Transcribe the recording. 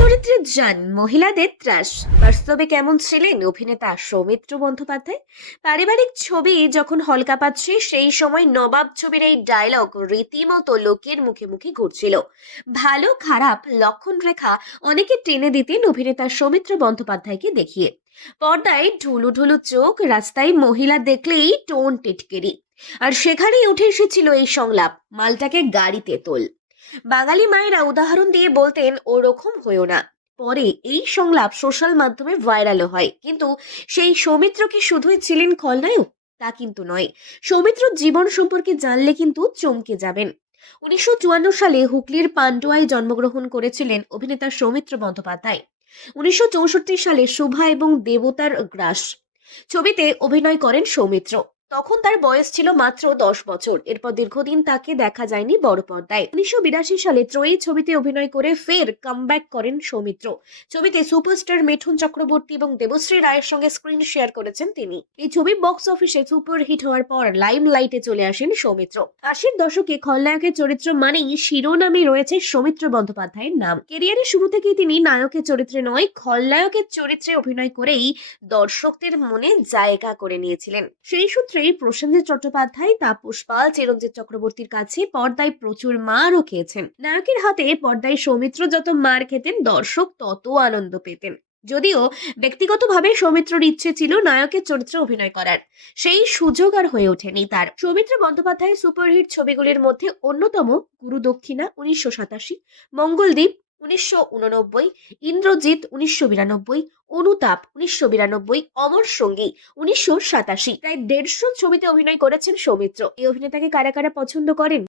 চরিত্রের জান মহিলাদের ত্রাস। বাস্তবে কেমন ছিলেন অভিনেতা সৌমিত্র বন্দ্যোপাধ্যায়? পারিবারিক ছবি যখন হলকা পাচ্ছে সেই সময় নবাব ছবির এই ডায়লগ রীতিমতো লোকের মুখে মুখে ঘুরছিল। ভালো খারাপ লক্ষণ রেখা অনেকে টেনে দিতেন অভিনেতা সৌমিত্র বন্দ্যোপাধ্যায়কে দেখিয়ে। পর্দায় ঢুলু ঢুলু চোখ, রাস্তায় মহিলা দেখলেই টোন টিটকেরি। আর সেখানেই উঠে এসেছিল এই সংলাপ, মালটাকে গাড়িতে তোল। বাঙালি মায়েরা উদাহরণ দিয়ে বলতেন ওরকম হয়েও না। পরে এই সংলাপ সোশ্যাল মাধ্যমে ভাইরালও হয়, কিন্তু সেই সৌমিত্র কি শুধুই ছিলেন খলনায়ক? তা কিন্তু নয়। সৌমিত্রর জীবন সম্পর্কে জানলে কিন্তু চমকে যাবেন। 1954 সালে হুগলির পান্ডুয়ায় জন্মগ্রহণ করেছিলেন অভিনেতা সৌমিত্র বন্দ্যোপাধ্যায়। 1964 সালে শোভা এবং দেবতার গ্রাস ছবিতে অভিনয় করেন সৌমিত্র। তখন তার বয়স ছিল মাত্র 10 বছর। এরপর দীর্ঘদিন তাকে দেখা যায়নি বড় পর্দায়। 1982 সালে ত্রয়ী ছবিতে অভিনয় করে ফের কামব্যাক করেন সৌমিত্র। ছবিতে সুপারস্টার মিঠুন চক্রবর্তী এবং দেবশ্রী রায়ের সঙ্গে স্ক্রিন শেয়ার করেছেন তিনি। এই ছবি বক্স অফিসে সুপার হিট হওয়ার পর লাইমলাইটে চলে আসেন সৌমিত্র। 80-র দশকে খলনায়কের চরিত্র মানেই শিরোনামে রয়েছে সৌমিত্র বন্দ্যোপাধ্যায়ের নাম। কেরিয়ারের শুরু থেকেই তিনি নায়কের চরিত্রে নয়, খলনায়কের চরিত্রে অভিনয় করেই দর্শকদের মনে জায়গা করে নিয়েছিলেন। সেই সূত্রেই প্রসেনজিৎ চট্টোপাধ্যায়, তাপস পাল, চিরঞ্জিত চক্রবর্তীর কাছে পর্দায় প্রচুর মারও খেয়েছেন। নায়কের হাতে পর্দায় সৌমিত্র যত মার খেতেন, দর্শক তত আনন্দ পেতেন। যদিও ব্যক্তিগতভাবে সৌমিত্রর ইচ্ছে ছিল নায়কের চরিত্রে অভিনয় করার, সেই সুযোগ আর হয়ে ওঠেনি তার। সৌমিত্র বন্দ্যোপাধ্যায়ের সুপারহিট ছবিগুলির মধ্যে অন্যতম গুরু দক্ষিণা 1987, মঙ্গলদ্বীপ 1989, ইন্দ্রজিৎ 1992, অনুতাপ 1992, অমর সঙ্গী 1987। প্রায় 150 ছবিতে অভিনয় করেছেন সৌমিত্র। এই অভিনেতাকে কারা কারা পছন্দ করেন